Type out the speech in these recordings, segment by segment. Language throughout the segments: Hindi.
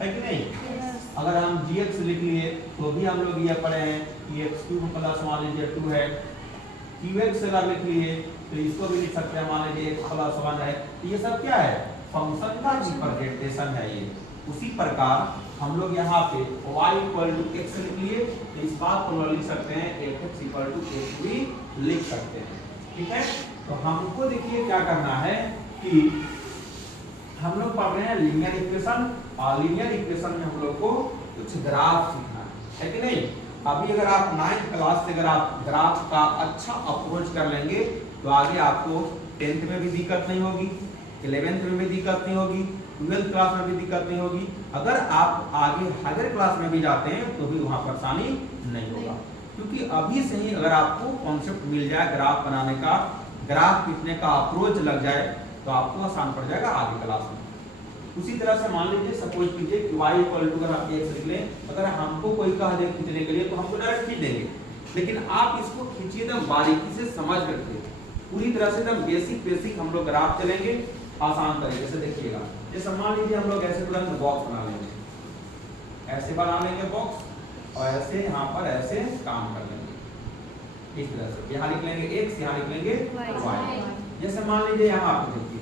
है कि नहीं? अगर हम gx लिख लिए तो भी हम लोग ये पढ़े हैं कि x³ प्लस मान लीजिए 2 है। qx अगर लिख लिए तो इसको भी लिख सकते हैं, मान लीजिए x प्लस 1 है। तो ये सब क्या है? फंक्शन का रिप्रेजेंटेशन है ये। उसी प्रकार हम लोग यहाँ पे y = x लिख लिए तो इस बात को लिख सकते हैं fx = x भी लिख सकते हैं। ठीक है, तो हमको देखिए क्या करना है कि हम लोग पढ़ रहे हैं लीनियर इक्वेशन, और लीनियर इक्वेशन में हम लोग को कुछ ग्राफ सीखना है कि नहीं? अभी अगर आप 9th क्लास से अगर आप ग्राफ का अच्छा अप्रोच कर लेंगे तो आगे आपको 10th में भी दिक्कत नहीं होगी, 11th में भी दिक्कत नहीं होगी, 12th क्लास में भी दिक्कत नहीं होगी। अगर आप आगे हायर क्लास में भी जाते हैं तो भी वहाँ परेशानी नहीं होगा, क्योंकि अभी से ही अगर आपको कॉन्सेप्ट मिल जाए ग्राफ बनाने का, ग्राफ खींचने का अप्रोच लग जाए तो आपको आसान पड़ जाएगा आगे क्लास में। उसी तरह से मान लीजिए सपोज कीजिए कि y = अगर आप x लिख लें, अगर हमको कोई कह दे खींचने के लिए तो हमको डायरेक्ट खींच देंगे, लेकिन आप इसको खींचिए एकदम बारीकी से समझ करके, पूरी तरह से एकदम बेसिक हम लोग ग्राफ चलेंगे आसान तरीके से। देखिएगा, जैसे मान लीजिए हम लोग ऐसे तुरंत बॉक्स बना लेंगे, ऐसे बना लेंगे बॉक्स और ऐसे यहाँ पर ऐसे काम कर लेंगे इस तरह से। यहाँ लिख लेंगे x, यहाँ लिख लेंगे y। जैसे मान लीजिए यहाँ आप देखिए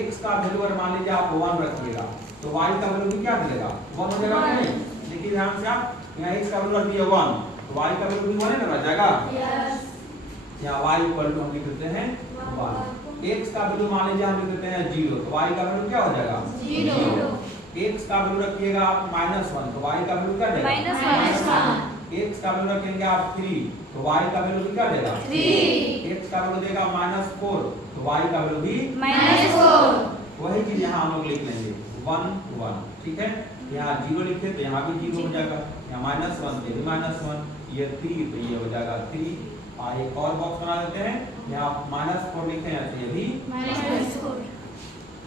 x का वैल्यू अगर मान लीजिए आप 1 रखिएगा तो y का वैल्यू भी क्या मिलेगा? 1 हो जाएगा कि नहीं? देखिए ध्यान से आप, यहाँ x का वैल्यू रख दिया 1 तो y का वैल्यू भी 1 ही रह जाएगा। यहाँ y = हम लिख देते हैं 1। x का वैल्यू मान लीजिए हम लिख देते हैं 0 तो y का वैल्यू क्या हो जाएगा? 0। x का वैल्यू रखिएगा आप -1 तो y का वैल्यू क्या देगा? x का वैल्यू रखेंगे आप 3 तो y का वैल्यू भी क्या देगा? 3। x का वैल्यू देगा -4 तो y का वैल्यू भी -4। वही चीज यहाँ हम लोग लिख लेंगे 1 1। ठीक है, यहाँ 0 लिखे तो यहाँ भी 0 हो जाएगा, यहाँ -1 तो ये -1, ये 3 तो ये हो जाएगा 3। और एक और बॉक्स बना देते हैं, यहाँ -4 लिखे हैं तो ये भी -4।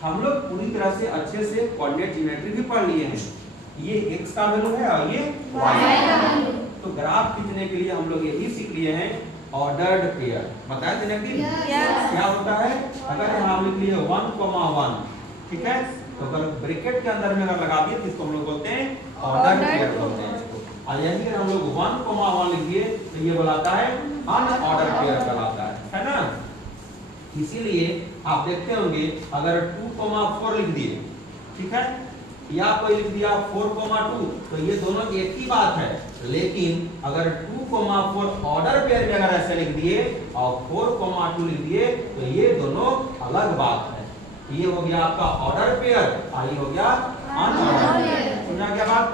हम लोग पूरी तरह से अच्छे से कोऑर्डिनेट ज्योमेट्री भी पढ़ लिए हैं। ये x का वैल्यू है और ये y का वैल्यू। तो ग्राफ खींचने के लिए हम लोग यही सीख लिए हैं ऑर्डर्ड पेयर। बताया थे ना कि क्या होता है? अगर यहाँ हम लिख लिए 1, 1, ठीक है, तो अगर ब्रैकेट के अंदर में अगर लगा दिए तो इसको हम लोग बोलते हैं ऑर्डर्ड पेयर बोलते हैं इसको। और यही अगर हम लोग 1, 1 लिख दिए तो ये बोलाता है अनऑर्डर्ड पेयर कहलाता है ना? इसीलिए आप देखते होंगे अगर 2, 4 लिख दिए, ठीक है, या कोई लिख दिया 4, 2 तो ये दोनों एक ही बात है। लेकिन अगर 2, 4 ऑर्डर पेयर में अगर ऐसे लिख दिए और 4, 2 लिख दिए तो ये दोनों अलग बात है। ये हो गया आपका ऑर्डर पेयर और ये हो गया अनऑर्डर पेयर। समझा क्या बात?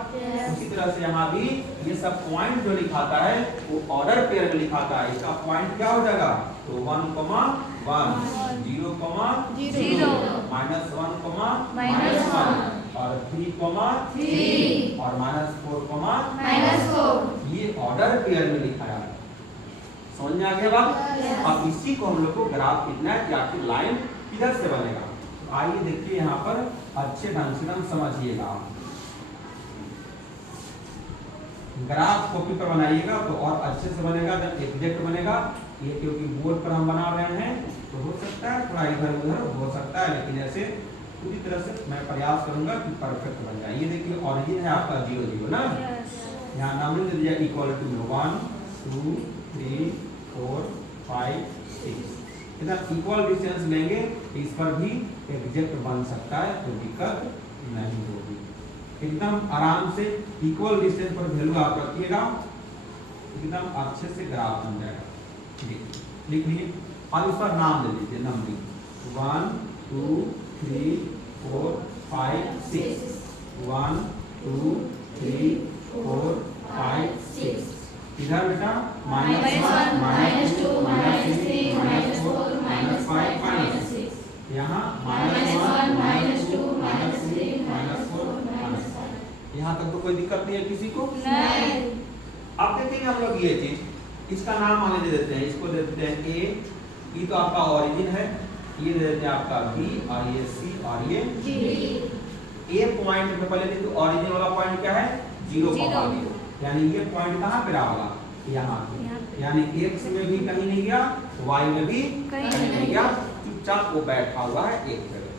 उसी तरह से यहाँ भी ये सब पॉइंट जो लिखाता है वो ऑर्डर पेयर में लिखाता है। इसका पॉइंट क्या हो जाएगा? तो 1, 1, 0, 0, -1, -1 और 3, 3 और -4, ये ऑर्डर पेयर में लिखा है। समझ में आ गया बात? अब इसी को हम लोग को ग्राफ कितना है कि आपकी लाइन किधर से बनेगा। आइए देखिए यहाँ पर अच्छे ढंग से हम समझिएगा। ग्राफ कॉपी पर बनाइएगा तो और अच्छे से बनेगा, जब एग्जैक्ट बनेगा। ये क्योंकि बोर्ड पर हम बना रहे हैं तो हो सकता है थोड़ा इधर उधर हो सकता है, लेकिन ऐसे पूरी तरह से मैं प्रयास करूंगा कि परफेक्ट बन जाए। ये देखिए ऑरिजिन है आपका 0, 0 ना, यहाँ नंबर दे दिया इक्वल टू 1, 2, 3, 4, 5, 6। इधर इक्वल डिस्टेंस लेंगे इस पर भी एग्जैक्ट बन सकता है, कोई दिक्कत नहीं होगी। एकदम आराम से इक्वल डिस्टेंस पर वैल्यू आप रखिएगा, एकदम अच्छे से ग्राफ बन जाएगा। लिख लीजिए और इस पर नाम दे दीजिए नंबरिंग 1, 2, 3, 4, 5, 6। 1, 2, 3, 4, 5, 6। इधर बेटा -1, -2, -3, -4, -5, -6। यहाँ -1, -2, -3, -4, -5। यहाँ तक तो कोई दिक्कत नहीं है किसी को? नहीं। अब देखेंगे हम लोग ये चीज, इसका नाम मान दे देते हैं, इसको दे देते हैं A, ये तो आपका ओरिजिन है, ये दे देते हैं आपका B और ये C और ये D। A पॉइंट में पहले देखो ओरिजिन वाला पॉइंट क्या है? 0, यानी ये पॉइंट कहाँ पे रहा होगा? यहाँ पे। यानी X में भी कहीं नहीं गया, Y में भी कहीं नहीं गया, चुपचाप वो बैठा हुआ है एक जगह।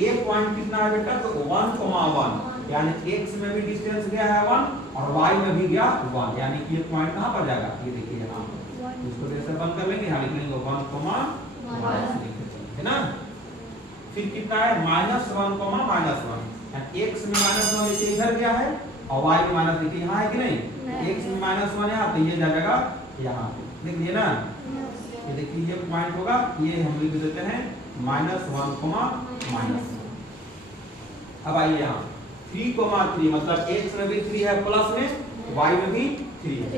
A पॉइंट कितना है बेटा? तो 1, 1 यानी x में भी डिस्टेंस गया है 1 और y में भी गया 1, यानी कि ये पॉइंट कहां पर जाएगा, ये देखिए यहां पर। इसको जैसे बंद कर लेंगे, यहां लिख लेंगे 1, है ना। फिर कितना है -1, यानी x में -1 नीचे इधर गया है और y में माइनस नीचे यहां है कि नहीं, x में -1 यहां, तो ये जाएगा यहां पे, देख लिए ना। ये देखिए ये पॉइंट होगा, ये हम लिख देते हैं -1, अब आइए यहाँ 3, मतलब x में भी 3 है प्लस में y में भी 3 है।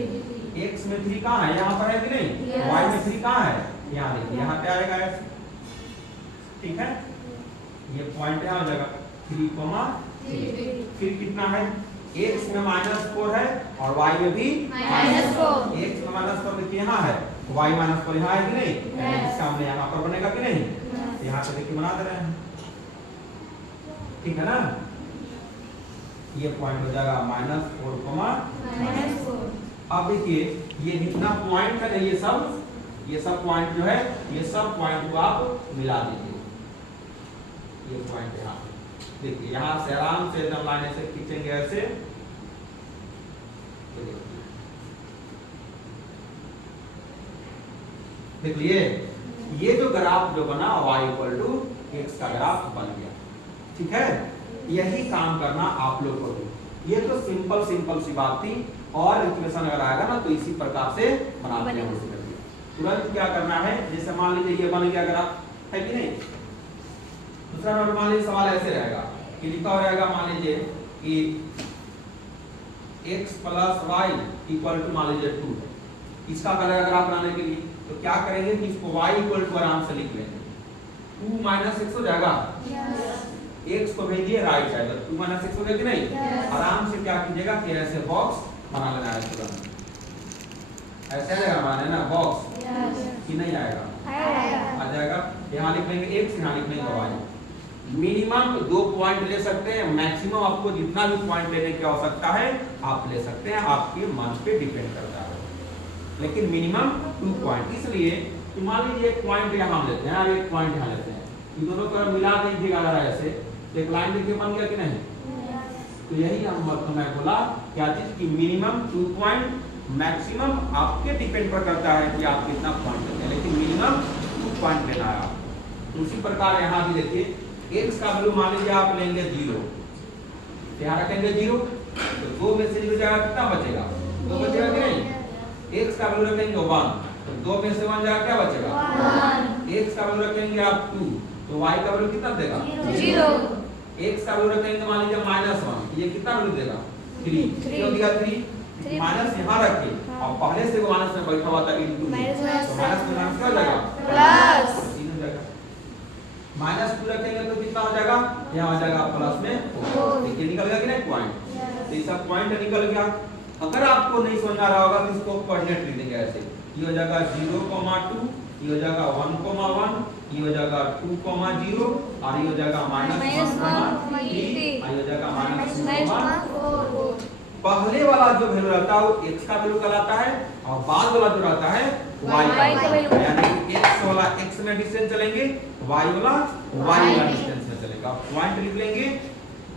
x में 3 कहाँ है, यहाँ पर है कि नहीं, y में 3 कहाँ है, यहाँ देखिए यहाँ पे आएगा ऐसे, ठीक है। ये पॉइंट यहाँ हो जाएगा 3, फिर कितना है, x में -4 है और y में भी -4, x में -4 देखिए यहाँ है, y -4 यहाँ है कि नहीं, इसका हमने यहाँ पर बनेगा कि नहीं, यहाँ पे देखिए बना दे रहे हैं, ठीक है ना। ये पॉइंट हो जाएगा -4, अब देखिए ये जितना पॉइंट है ये सब पॉइंट जो है, ये सब पॉइंट को आप मिला दीजिए। ये पॉइंट यहाँ देखिए, यहाँ से आराम से एकदम लाइन से खींचेंगे ऐसे, देखिए ये जो ग्राफ जो बना y = x का ग्राफ बन गया, ठीक है। यही काम करना आप लोग को। ये तो सिंपल सी बात थी, और इक्वेशन अगर आएगा ना तो इसी प्रकार से बनाते हैं। तुरंत क्या करना है, जैसे मान लीजिए ये बन गया ग्राफ, है कि नहीं। दूसरा नंबर मान लीजिए सवाल ऐसे रहेगा कि लिखा हो रहेगा, मान लीजिए कि x + y = मान लीजिए 2 है। इसका ग्राफ बनाने के लिए तो क्या करेंगे कि इसको y = आराम से लिख लेंगे, 2 - x हो जाएगा, x को भेजिए राइट साइड, 2 - x हो गया कि नहीं। आराम से क्या कीजिएगा कि ऐसे बॉक्स बना लेना है, तुरंत ऐसे आएगा बनाने ना बॉक्स, कि नहीं आएगा, आ जाएगा। यहाँ लिख लेंगे x, यहाँ लिख लेंगे y। मिनिमम 2 पॉइंट ले सकते हैं, मैक्सिमम आपको जितना भी पॉइंट लेने की आवश्यकता है आप ले सकते हैं, आपके मन पे डिपेंड करता है, लेकिन मिनिमम 2 पॉइंट। इसलिए कि मान लीजिए एक पॉइंट यहाँ लेते हैं, एक पॉइंट यहाँ लेते हैं, इन दोनों को मिला दीजिएगा जरा ऐसे, तो एक लाइन देखिए बन गया कि नहीं। तो यही हम मैं बोला क्या चीज की मिनिमम 2 पॉइंट, मैक्सिमम आपके डिपेंड पर करता है कि आप कितना पॉइंट लेते हैं, लेकिन मिनिमम 2 पॉइंट लेना है आप। तो उसी प्रकार यहाँ भी देखिए x का वैल्यू मान लीजिए आप लेंगे 0, यहाँ रखेंगे 0, तो 2 में से 0 जाएगा कितना बचेगा, 2 बचेगा कि नहीं। x का वैल्यू रखेंगे 1, तो 2 में से 1 जाएगा क्या बचेगा 1। x का वैल्यू रखेंगे आप 2, तो y का वैल्यू कितना देगा 0। x का वैल्यू रखेंगे मान लीजिए -1, ये कितना वैल्यू देगा 3, क्यों दिया 3, माइनस यहाँ रखिए और पहले से वो माइनस में बैठा हुआ था इनटू, तो माइनस में माइनस क्या हो जाएगा प्लस, हो जाएगा। -2 रखेंगे तो कितना हो जाएगा, यहाँ हो जाएगा प्लस में 4, देखिए निकल गया कि नहीं पॉइंट, तो ये सब पॉइंट निकल गया। अगर आपको नहीं समझ आ रहा होगा तो इसको कोऑर्डिनेट लिख देंगे ऐसे, ये हो जाएगा 0,2, ये हो जाएगा 1,1, ये हो जाएगा 2,0 और ये हो जाएगा -1,3, ये हो जाएगा -2,4। पहले वाला जो वैल्यू रहता है वो x का वैल्यू कहलाता है और बाद वाला जो रहता है y का वैल्यू, यानी x वाला x में डिस्टेंस चलेंगे, y वाला y का डिस्टेंस में चलेगा। पॉइंट लिख लेंगे,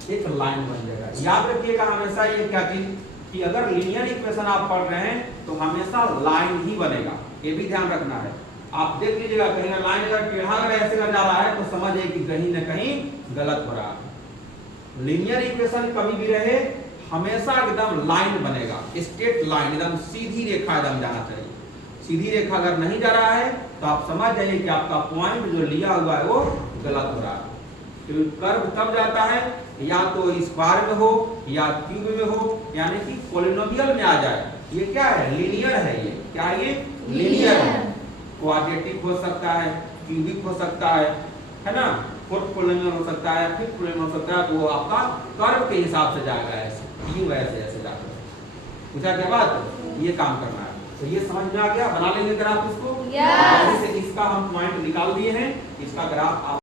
एक लाइन बन जाएगा। याद रखिएगा हमेशा ये क्या चीज कि अगर लीनियर इक्वेशन आप पढ़ रहे हैं तो हमेशा लाइन ही बनेगा, ये भी ध्यान रखना है। आप देख लीजिएगा कहीं लाइन अगर टेढ़ा अगर ऐसे जा रहा है तो समझिए कि कहीं न कहीं गलत हो रहा है। लीनियर इक्वेशन कभी भी रहे हमेशा एकदम लाइन बनेगा, स्ट्रेट लाइन, एकदम सीधी रेखा एकदम जाना चाहिए। सीधी रेखा अगर नहीं जा रहा है तो आप समझ जाइए कि आपका पॉइंट जो लिया हुआ है वो गलत हो रहा है। तो कर्व तब जाता है या तो स्क्वायर में हो या क्यूब में हो, यानी कि पॉलिनोमियल में आ जाए। ये क्या है, लीनियर है। ये क्या है, ये लीनियर है। क्वाड्रेटिक हो सकता है, क्यूबिक हो सकता है ना, फोर्थ पॉलिनोमियल हो सकता है, फिफ्थ पॉलिनोमियल हो सकता है, तो वो आपका कर्व के हिसाब से जाएगा ऐसे, यूं ऐसे ऐसे जाकर। पूछा क्या बात, ये काम करना है। तो ये समझ में आ गया, बना लेंगे ग्राफ इसको। इसका हम पॉइंट निकाल दिए हैं, इसका ग्राफ